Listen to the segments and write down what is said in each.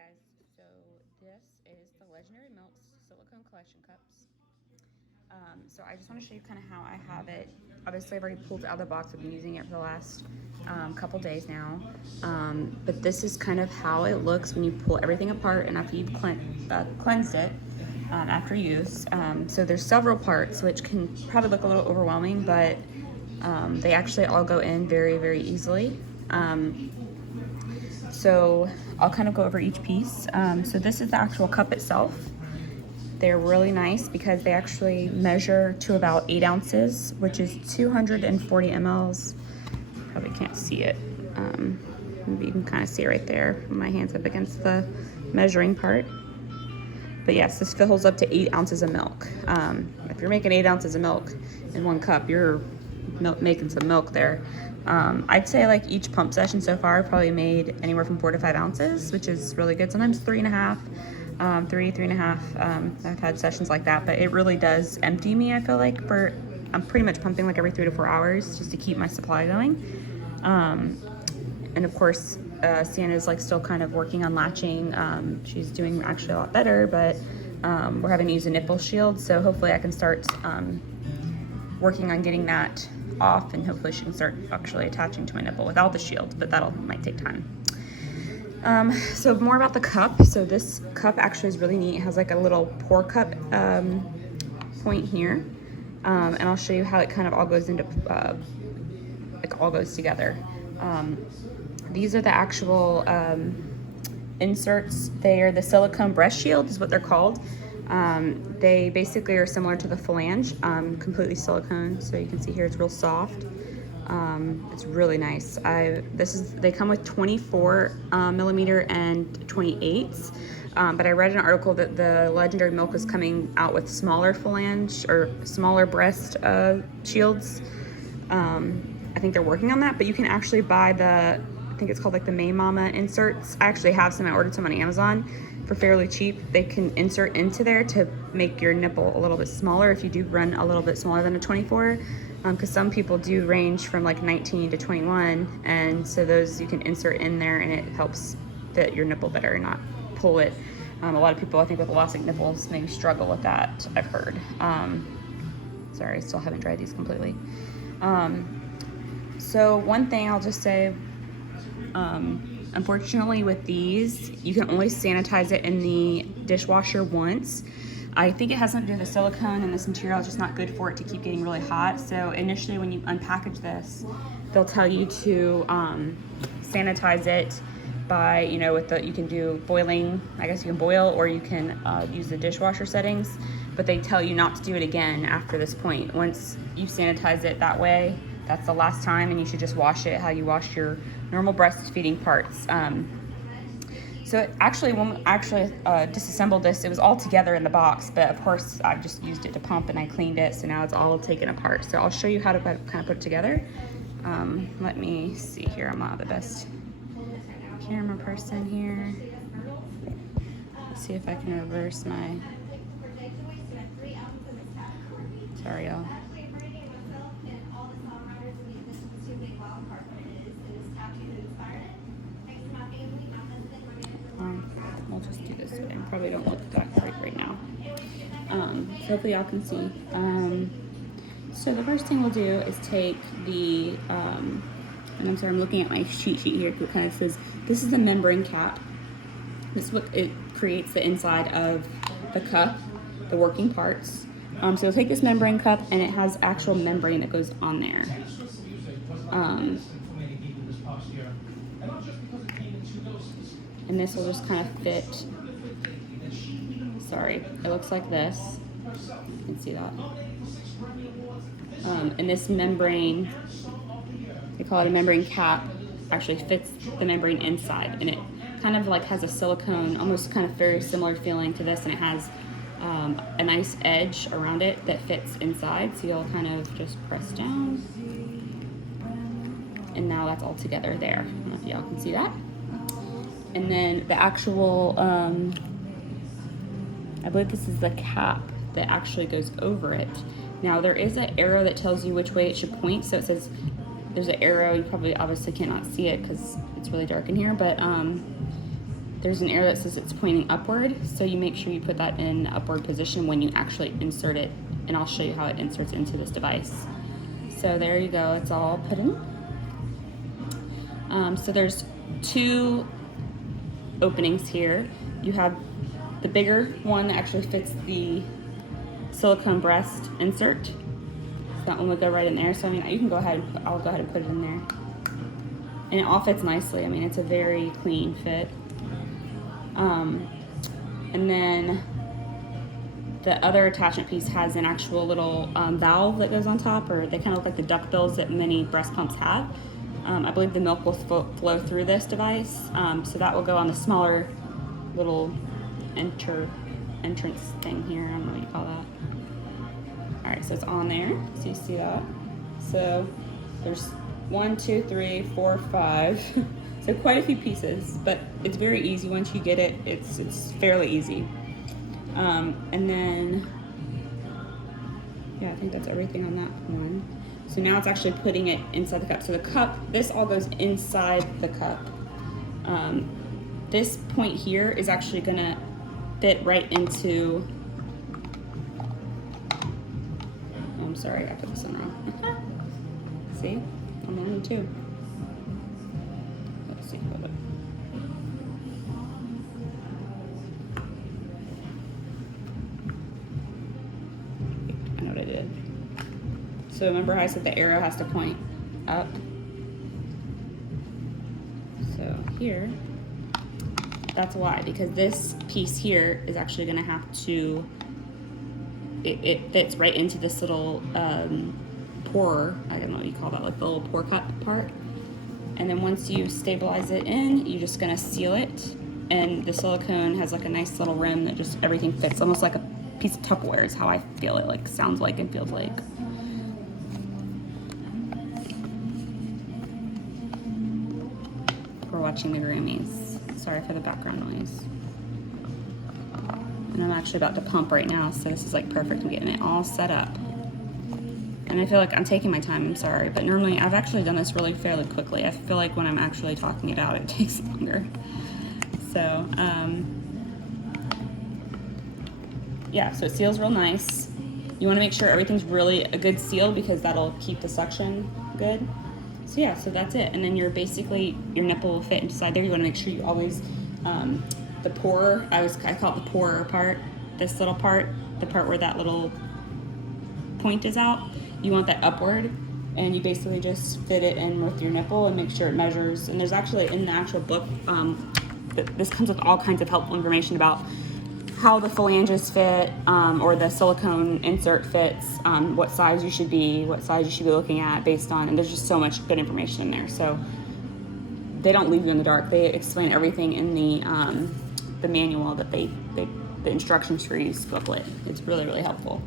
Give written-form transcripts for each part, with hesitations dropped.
guys, so this is the Legendary Milks Silicone Collection Cups. So I just want to show you kind of how I have it. Obviously, I've already pulled it out of the box. I've been using it for the last couple days now. But this is kind of how it looks when you pull everything apart and after you've cleansed it after use. So there's several parts, which can probably look a little overwhelming, but they actually all go in very, very easily. So I'll kind of go over each piece. So this is the actual cup itself. They're really nice because they actually measure to about 8 ounces, which is 240 mLs. Probably can't see it. Maybe you can kind of see it right there. My hand's up against the measuring part. But yes, this fills up to 8 ounces of milk. If you're making 8 ounces of milk in one cup, you're making some milk there. I'd say like each pump session so far probably made anywhere from 4 to 5 ounces, which is really good. Sometimes 3.5, 3.5. I've had sessions like that, but it really does empty me. I feel like I'm pretty much pumping like every 3 to 4 hours just to keep my supply going. And of course, Sienna's like still kind of working on latching. She's doing actually a lot better, but we're having to use a nipple shield. So hopefully I can start working on getting that off, and hopefully she can start actually attaching to my nipple without the shield, but might take time. So more about the cup. So this cup actually is really neat. It has like a little pour cup point here, and I'll show you how it kind of all goes into like all goes together. These are the actual inserts. They are the silicone breast shield is what they're called. They basically are similar to the phalange, completely silicone. So you can see here it's real soft. It's really nice. They come with 24 millimeter and 28s. But I read an article that the Legendary Milk is coming out with smaller phalange or smaller breast shields. I think they're working on that, but you can actually buy I think it's called like the May Mama inserts. I actually have some. I ordered some on Amazon for fairly cheap. They can insert into there to make your nipple a little bit smaller if you do run a little bit smaller than a 24, because some people do range from like 19 to 21, and so those you can insert in there and it helps fit your nipple better and not pull it. A lot of people I think with elastic nipples maybe struggle with that, I've heard. Sorry, I still haven't dried these completely. So one thing I'll just say, unfortunately with these, you can only sanitize it in the dishwasher once. I think it has something to do with the silicone, and this material is just not good for it to keep getting really hot. So initially when you unpackage this, they'll tell you to sanitize it by, you can do boiling. I guess you can boil, or you can use the dishwasher settings, but they tell you not to do it again after this point. Once you sanitize it that way, that's the last time, and you should just wash it how you wash your normal breastfeeding parts. So actually, when I disassembled this, it was all together in the box, but of course I just used it to pump and I cleaned it, so now it's all taken apart. So I'll show you how to kind of put it together. Let me see here. I'm not the best camera person here. Let's see if I can reverse my... Sorry, y'all. We'll just do this way. I probably don't look that great right now. So hopefully y'all can see. So the first thing we'll do is take the, and I'm sorry, I'm looking at my cheat sheet here. It kind of says, this is the membrane cap. This is what it creates the inside of the cup, the working parts. So you'll take this membrane cup, and it has actual membrane that goes on there. And this will just kind of fit. Sorry, it looks like this. You can see that. And this membrane, they call it a membrane cap, actually fits the membrane inside, and it kind of like has a silicone, almost kind of very similar feeling to this, and it has a nice edge around it that fits inside. So you'll kind of just press down, and now that's all together there. I don't know if y'all can see that. And then the actual, I believe this is the cap that actually goes over it. Now there is an arrow that tells you which way it should point. So it says, there's an arrow, you probably obviously cannot see it because it's really dark in here, but there's an arrow that says it's pointing upward, so you make sure you put that in upward position when you actually insert it, and I'll show you how it inserts into this device. So there you go, it's all put in. So there's 2 openings here. You have the bigger one that actually fits the silicone breast insert. So that one would go right in there. So I mean, you can go ahead, I'll go ahead and put it in there. And it all fits nicely. I mean, it's a very clean fit. And then the other attachment piece has an actual little valve that goes on top, or they kind of look like the duck bills that many breast pumps have. I believe the milk will flow through this device, so that will go on the smaller little entrance thing here. I don't know what you call that. All right, so it's on there, so you see that. So there's 1, 2, 3, 4, 5. So quite a few pieces, but it's very easy once you get it. It's fairly easy. And then, yeah, I think that's everything on that one. So now it's actually putting it inside the cup. So the cup, this all goes inside the cup. This point here is actually gonna fit right into, oh, I'm sorry, I put this on wrong. See, I'm on one too. Let's see, hold up. I know what I did. So remember how I said the arrow has to point up? So here, that's why, because this piece here is actually gonna have to, it fits right into this little pour, I don't know what you call that, like the little pour cup part. And then once you stabilize it in, you're just gonna seal it. And the silicone has like a nice little rim that just everything fits, almost like a piece of Tupperware is how I feel it, like sounds like and feels like. We're watching the Groomies. Sorry for the background noise. And I'm actually about to pump right now, so this is like perfect. I'm getting it all set up. And I feel like I'm taking my time, I'm sorry, but normally I've actually done this really fairly quickly. I feel like when I'm actually talking it out, it takes longer. So, yeah, so it seals real nice. You wanna make sure everything's really a good seal because that'll keep the suction good. So yeah, so that's it. And then you're basically, your nipple will fit inside there. You wanna make sure you always, the pour, I call it the pourer part, this little part, the part where that little point is out, you want that upward, and you basically just fit it in with your nipple and make sure it measures. And there's actually, in the actual book, this comes with all kinds of helpful information about how the phalanges fit, or the silicone insert fits, what size you should be looking at based on, and there's just so much good information in there. So they don't leave you in the dark. They explain everything in the manual that the instructions for use booklet. It's really, really helpful.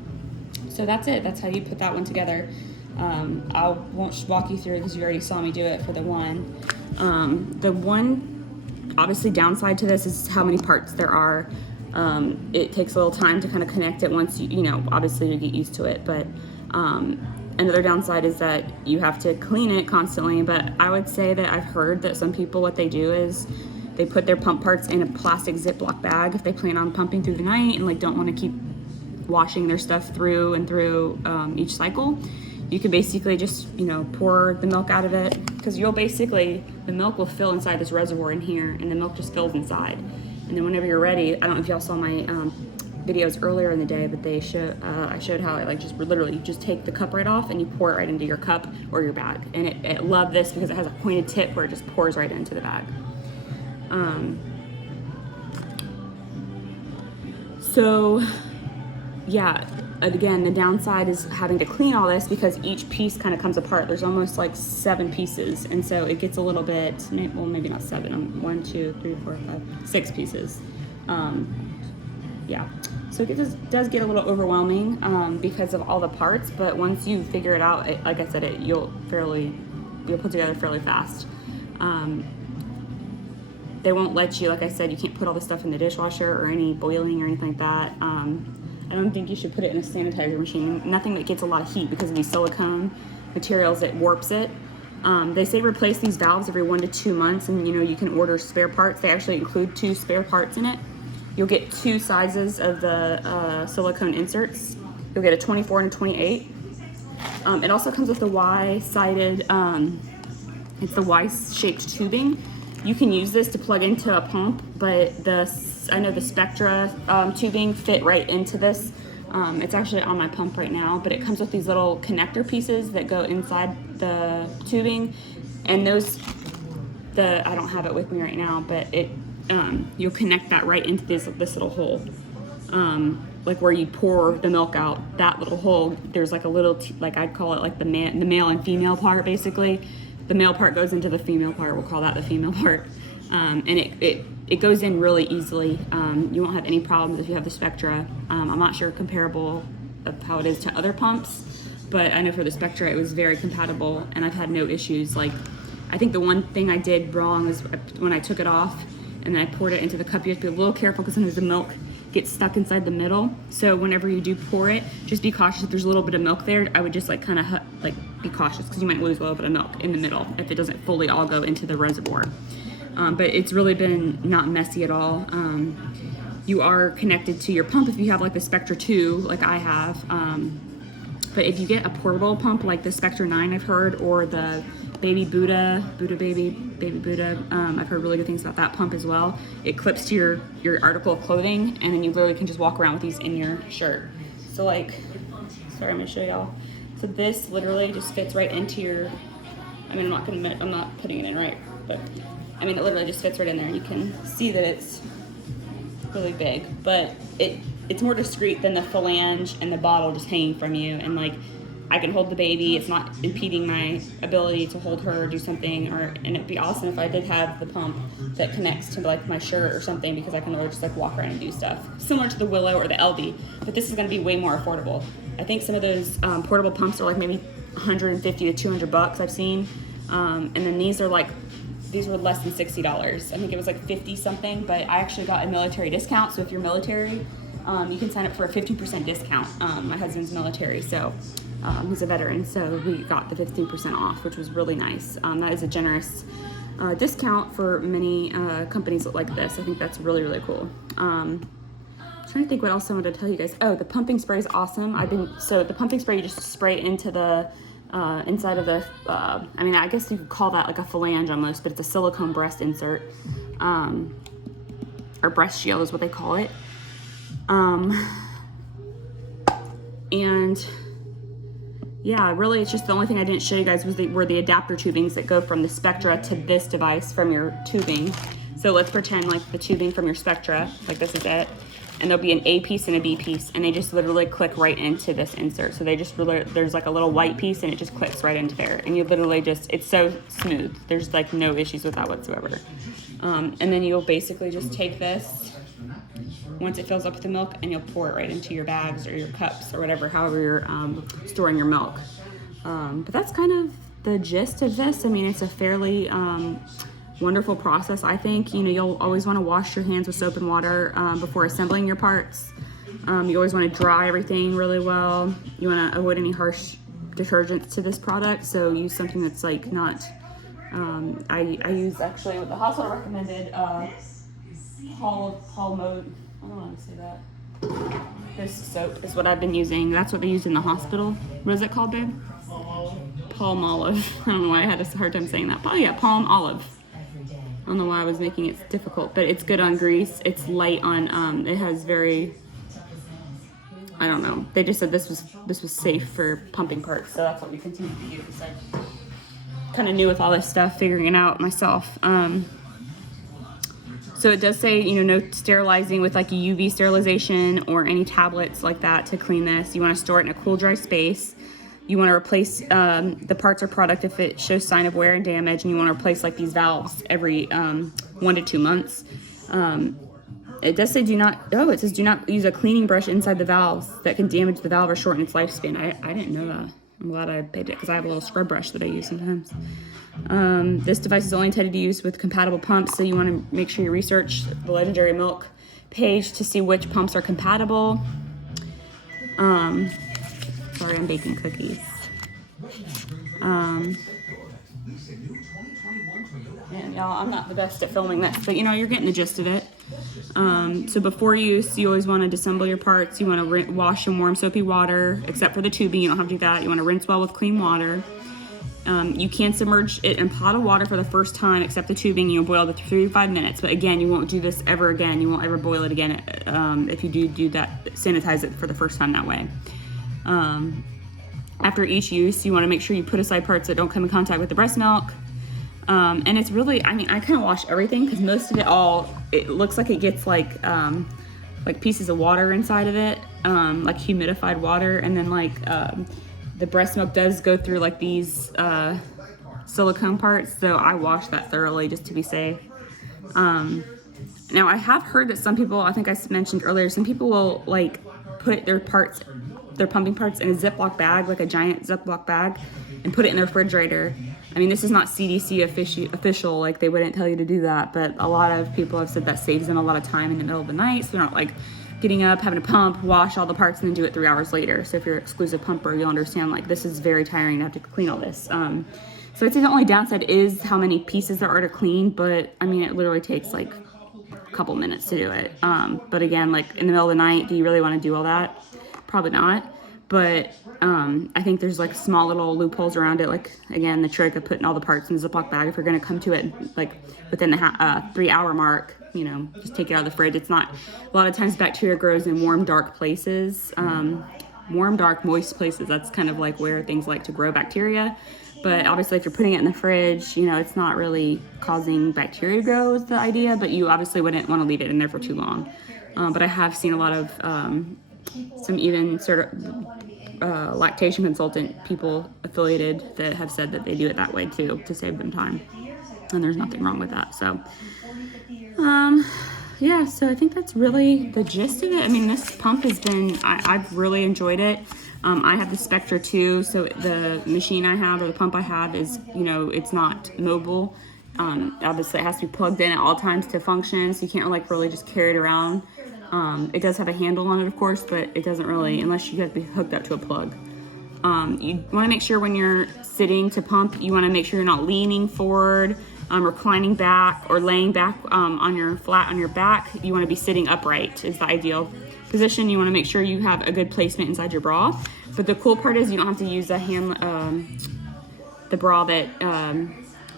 So that's it. That's how you put that one together. I won't walk you through because you already saw me do it for the one. The one, obviously, downside to this is how many parts there are. It takes a little time to kind of connect it once you know, obviously you get used to it. But another downside is that you have to clean it constantly. But I would say that I've heard that some people, what they do is they put their pump parts in a plastic Ziploc bag if they plan on pumping through the night and like don't want to keep washing their stuff through and through each cycle. You can basically just, you know, pour the milk out of it, because you'll basically, the milk will fill inside this reservoir in here, and the milk just fills inside. And then whenever you're ready, I don't know if y'all saw my videos earlier in the day, but they I showed how I like just literally just take the cup right off and you pour it right into your cup or your bag. And it loved this because it has a pointed tip where it just pours right into the bag. So yeah, again, the downside is having to clean all this because each piece kind of comes apart. There's almost like 7 pieces, and so it gets a little bit, well, maybe not 7, 1, 2, 3, 4, 5, 6 pieces. Yeah, so it does get a little overwhelming because of all the parts, but once you figure it out, like I said, you'll put together fairly fast. They won't let you, like I said, you can't put all this stuff in the dishwasher or any boiling or anything like that. I don't think you should put it in a sanitizer machine. Nothing that gets a lot of heat because of these silicone materials, it warps it. They say replace these valves every 1 to 2 months, and you know, you can order spare parts. They actually include 2 spare parts in it. You'll get 2 sizes of the silicone inserts. You'll get a 24 and a 28. It also comes with the Y-sided, it's the Y-shaped tubing. You can use this to plug into a pump, but I know the Spectra tubing fit right into this. It's actually on my pump right now, but it comes with these little connector pieces that go inside the tubing, and those, I don't have it with me right now, but you'll connect that right into this little hole. Like where you pour the milk out, that little hole, there's like a little, like I'd call it like the male and female part, basically. The male part goes into the female part, we'll call that the female part. And it goes in really easily. You won't have any problems if you have the Spectra. I'm not sure comparable of how it is to other pumps, but I know for the Spectra it was very compatible, and I've had no issues. Like, I think the one thing I did wrong is when I took it off and then I poured it into the cup, you have to be a little careful because sometimes the milk gets stuck inside the middle. So whenever you do pour it, just be cautious. If there's a little bit of milk there, I would just like kind of like be cautious, because you might lose a little bit of milk in the middle if it doesn't fully all go into the reservoir. But it's really been not messy at all. You are connected to your pump if you have like the Spectra 2, like I have. But if you get a portable pump like the Spectra 9, I've heard, or the Baby Buddha Baby Buddha, I've heard really good things about that pump as well. It clips to your article of clothing, and then you literally can just walk around with these in your shirt. So like, sorry, I'm gonna show y'all. So this literally just fits right into your, I mean, I'm not putting it in right, but I mean, it literally just fits right in there. You can see that it's really big, but it's more discreet than the phalange and the bottle just hanging from you. And like, I can hold the baby. It's not impeding my ability to hold her or do something. And it'd be awesome if I did have the pump that connects to like my shirt or something, because I can literally just like walk around and do stuff. Similar to the Willow or the LD, but this is gonna be way more affordable. I think some of those portable pumps are like maybe 150 to 200 bucks I've seen. And then these are like, these were less than $60. I think it was like 50 something, but I actually got a military discount. So if you're military, you can sign up for a 50% discount. My husband's military, so he's a veteran, so we got the 15% off, which was really nice. That is a generous discount for many companies like this. I think that's really, really cool. I'm trying to think what else I wanted to tell you guys. Oh, the pumping spray is awesome. So the pumping spray, you just spray it into the inside of the, I mean, I guess you could call that like a phalange almost, but it's a silicone breast insert, or breast shield is what they call it. And yeah, really, it's just the only thing I didn't show you guys were the adapter tubings that go from the Spectra to this device from your tubing. So let's pretend like the tubing from your Spectra, like this is it. And there'll be an A piece and a B piece, and they just literally click right into this insert. So they just really, there's like a little white piece and it just clicks right into there. And you literally just, it's so smooth. There's like no issues with that whatsoever. And then you'll basically just take this once it fills up with the milk, and you'll pour it right into your bags or your cups or whatever, however you're storing your milk. But that's kind of the gist of this. I mean, it's a fairly wonderful process, I think. You know, you'll always want to wash your hands with soap and water before assembling your parts. You always want to dry everything really well. You want to avoid any harsh detergents to this product, so use something that's like not, I use actually what the hospital recommended, Paul Mode, I don't want to say that. This soap is what I've been using. That's what they use in the hospital. What is it called, babe? Palm olive. I don't know why I had a hard time saying that. Oh yeah, palm olive. I don't know why I was making it difficult, but it's good on grease. It's light on, it has very, I don't know. They just said this was safe for pumping parts, so that's what we continue to use. I kind of new with all this stuff, figuring it out myself. So it does say, you know, no sterilizing with like a UV sterilization or any tablets like that to clean this. You want to store it in a cool, dry space. You want to replace the parts or product if it shows sign of wear and damage, and you want to replace like these valves every 1 to 2 months. It does say it says do not use a cleaning brush inside the valves that can damage the valve or shorten its lifespan. I didn't know that. I'm glad I paid it because I have a little scrub brush that I use sometimes. This device is only intended to use with compatible pumps, so you want to make sure you research the Legendairy Milk page to see which pumps are compatible. Sorry, I'm baking cookies. And y'all, I'm not the best at filming this, but you know, you're getting the gist of it. So before use, you always want to disassemble your parts. You want to wash in warm soapy water, except for the tubing, you don't have to do that. You want to rinse well with clean water. You can submerge it in a pot of water for the first time, except the tubing. You'll boil it 3 to 5 minutes. But again, you won't do this ever again. You won't ever boil it again if you do that, sanitize it for the first time that way. After each use, you want to make sure you put aside parts that don't come in contact with the breast milk. And it's really, I mean, I kind of wash everything because most of it looks like it gets like pieces of water inside of it, like humidified water. And then the breast milk does go through like these silicone parts. So I wash that thoroughly just to be safe. Now I have heard that some people, I think I mentioned earlier, some people will like put their pumping parts in a Ziploc bag, like a giant Ziploc bag, and put it in the refrigerator. I mean, this is not CDC official, like they wouldn't tell you to do that, but a lot of people have said that saves them a lot of time in the middle of the night, so they're not like getting up, having to pump, wash all the parts, and then do it 3 hours later. So if you're an exclusive pumper, you'll understand like this is very tiring to have to clean all this. So I'd say the only downside is how many pieces there are to clean, but I mean, it literally takes like a couple minutes to do it. But again, like in the middle of the night, do you really want to do all that? Probably not. But I think there's like small little loopholes around it. Like again, the trick of putting all the parts in the Ziploc bag. If you're going to come to it like within the 3 hour mark, you know, just take it out of the fridge. It's not, a lot of times bacteria grows in warm, dark places, warm, dark, moist places. That's kind of like where things like to grow bacteria. But obviously if you're putting it in the fridge, you know, it's not really causing bacteria to grow is the idea, but you obviously wouldn't want to leave it in there for too long. But I have seen a lot of some even sort of lactation consultant people affiliated that have said that they do it that way too to save them time, and there's nothing wrong with that. So yeah, so I think that's really the gist of it. I mean, this pump has been, I've really enjoyed it. I have the Spectra too, so the machine I have, or the pump I have, is, you know, it's not mobile. Obviously it has to be plugged in at all times to function, so you can't like really just carry it around. It does have a handle on it, of course, but it doesn't really, unless you have to be hooked up to a plug. You want to make sure when you're sitting to pump, you want to make sure you're not leaning forward, reclining back, or laying back on your back. You want to be sitting upright is the ideal position. You want to make sure you have a good placement inside your bra. But the cool part is you don't have to use the bra that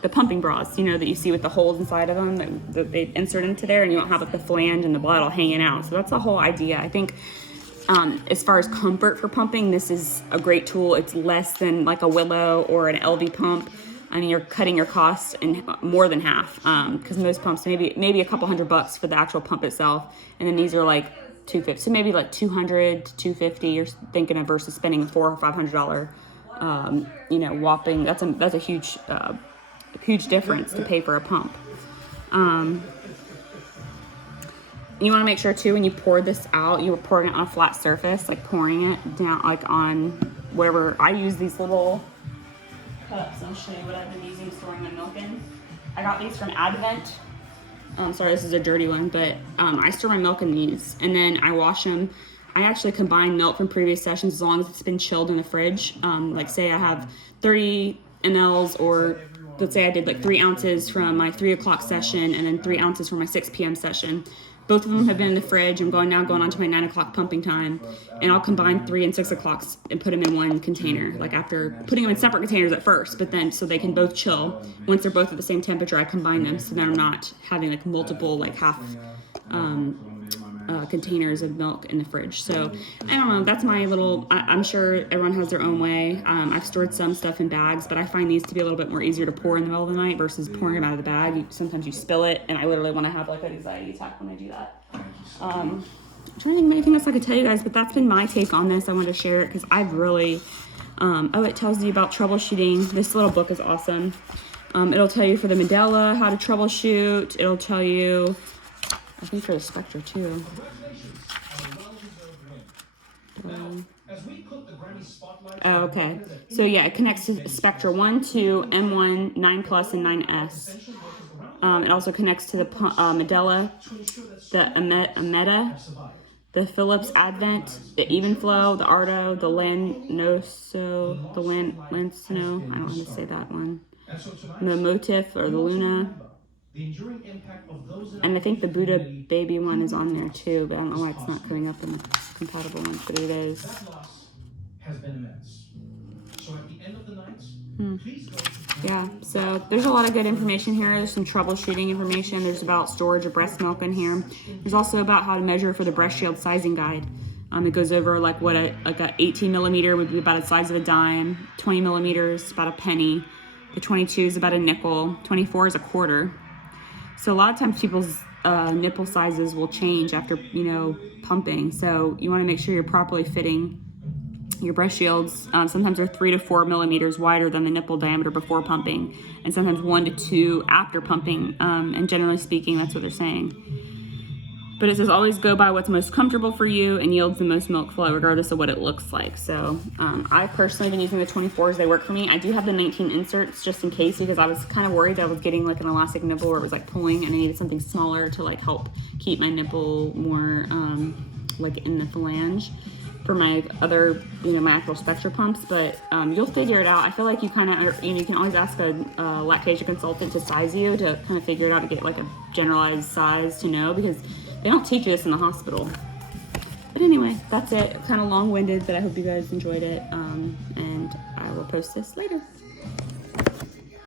the pumping bras, you know, that you see with the holes inside of them that they insert into there, and you don't have like the flange and the blood all hanging out. So that's the whole idea. I think as far as comfort for pumping, this is a great tool. It's less than like a Willow or an LV pump. I mean, you're cutting your costs in more than half, because most pumps maybe a couple $100 for the actual pump itself, and then these are like $250, so maybe like $200 to $250 you're thinking of, versus spending a $400 or $500 you know, whopping. That's a huge difference to pay for a pump. You want to make sure too, when you pour this out, you were pouring it on a flat surface, like pouring it down like on wherever. I use these little cups. I'll show you what I've been using storing my milk in. I got these from Advent. Sorry, this is a dirty one, but I store my milk in these, and then I wash them. I actually combine milk from previous sessions as long as it's been chilled in the fridge. Like say I have 30 mLs, or let's say I did like 3 ounces from my 3 o'clock session and then 3 ounces from my 6 p.m. session. Both of them have been in the fridge. I'm going on to my 9 o'clock pumping time, and I'll combine 3 and 6 o'clocks and put them in one container, like after putting them in separate containers at first, but then so they can both chill. Once they're both at the same temperature, I combine them, so then I'm not having like multiple like half containers of milk in the fridge. So I don't know, that's my little, I'm sure everyone has their own way. I've stored some stuff in bags, but I find these to be a little bit more easier to pour in the middle of the night versus pouring them out of the bag. Sometimes you spill it, and I literally want to have like an anxiety attack when I do that. I'm trying to think of anything else I could tell you guys, but that's been my take on this. I wanted to share it because I've really, it tells you about troubleshooting. This little book is awesome. It'll tell you for the Medela how to troubleshoot. It'll tell you, I think, for the Spectra too. Okay, so yeah, it connects to Spectra 1, 2, M1, 9 Plus, and 9S. It also connects to the Medela, the Ameta, the Philips Advent, the Evenflow, the Ardo, the Lancino, I don't know how to say that one. the Motif or the Luna. And I think the Buddha baby one is on there too, but I don't know why it's not coming up in the compatible ones, but it is. Has been immense. So at the end of the night, please go to yeah, so there's a lot of good information here. There's some troubleshooting information. There's about storage of breast milk in here. There's also about how to measure for the breast shield sizing guide. It goes over like what a 18 millimeter would be about the size of a dime, 20 millimeters about a penny, the 22 is about a nickel, 24 is a quarter. So a lot of times people's nipple sizes will change after, pumping. So you want to make sure you're properly fitting your breast shields. Sometimes they're 3 to 4 millimeters wider than the nipple diameter before pumping, and sometimes 1 to 2 after pumping. And generally speaking, that's what they're saying. But it says always go by what's most comfortable for you and yields the most milk flow, regardless of what it looks like. So I personally have been using the 24s. They work for me. I do have the 19 inserts just in case, because I was kind of worried that I was getting like an elastic nipple where it was like pulling, and I needed something smaller to like help keep my nipple more like in the phalange for my other, my actual Spectra pumps. But you'll figure it out. I feel like you kind of, you can always ask a lactation consultant to size you to kind of figure it out, to get like a generalized size to know, because they don't teach you this in the hospital. But anyway, that's it. Kind of long-winded, but I hope you guys enjoyed it. And I will post this later.